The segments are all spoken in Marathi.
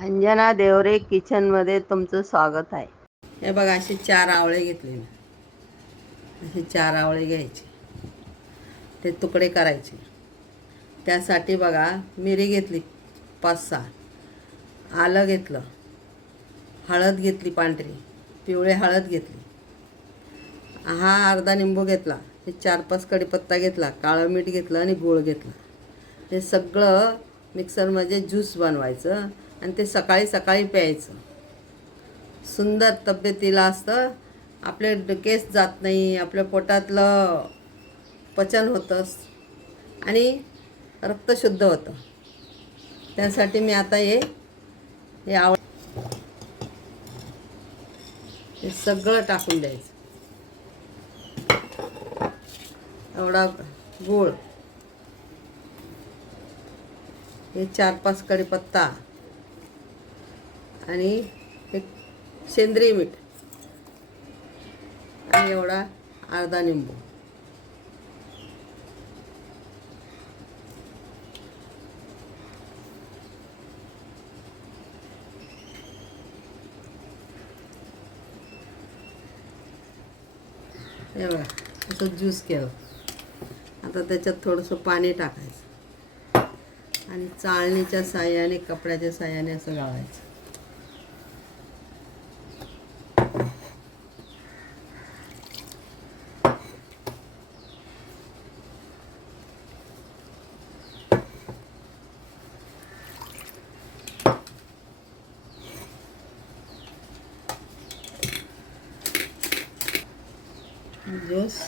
अंजना देवरे किचनमध्ये तुमचं स्वागत आहे. हे बघा असे चार आवळे घेतले मी असे चार आवळे घ्यायचे. ते तुकडे करायचे. त्यासाठी बघा मिरी घेतली पाच सहा. आलं घेतलं. हळद घेतली पांढरी. पिवळे हळद घेतली. हा अर्धा निंबू घेतला. हे चार पाच कडीपत्ता घेतला काळं मीठ घेतलं आणि गूळ घेतला. हे सगळं मिक्सरमध्ये ज्यूस बनवायचं. आणि ते सकाळी सकाळी प्यायचं. सुंदर तब्येतीला असतं. आपले ड- केस जात नाही आपल्या पोटातलं पचन होतं आणि रक्त शुद्ध होतं. त्यासाठी मी आता हे हे आव हे सगळं टाकून द्यायचं. एवढा गूळ. हे चार पाच कढीपत्ता. आणि एक सेंद्रिय मीठ. आणि एवढा अर्धा निंबू. एवढा असं ज्यूस केलं. आता त्याच्यात थोडंसं पाणी टाकायचं. आणि चाळणीच्या साह्याने कपड्याच्या साह्याने असं गाळायचं. ज्यूस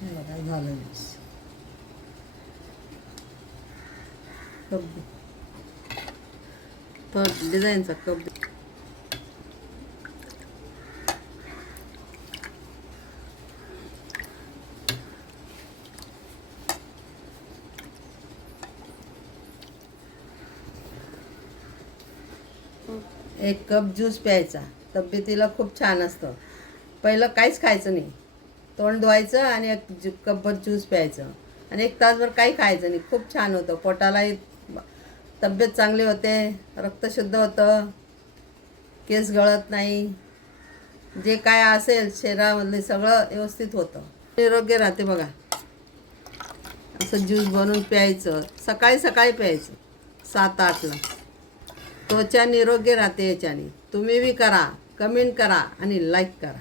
हे बघा झालं ज्यूस कप तो डिझाईनचा कप एक कप ज्यूस प्यायचा. तब्येतीला खूप छान असतं. पहिलं काहीच खायचं नाही. तोंड धुवायचं आणि एक ज्यू कपभर ज्यूस प्यायचं. आणि एक तासभर काही खायचं नाही. खूप छान होतं. पोटालाही तब्येत चांगली होते रक्त शुद्ध होतं केस गळत नाही जे काय असेल शरीरामधले सगळं व्यवस्थित होतं. निरोग्य राहते बघा. असं ज्यूस बनवून प्यायचं सकाळी सकाळी प्यायचं सात आठला. त्वचा निरोग्य राहते याच्याने. तुम्ही बी करा कमेंट करा आणि लाईक करा.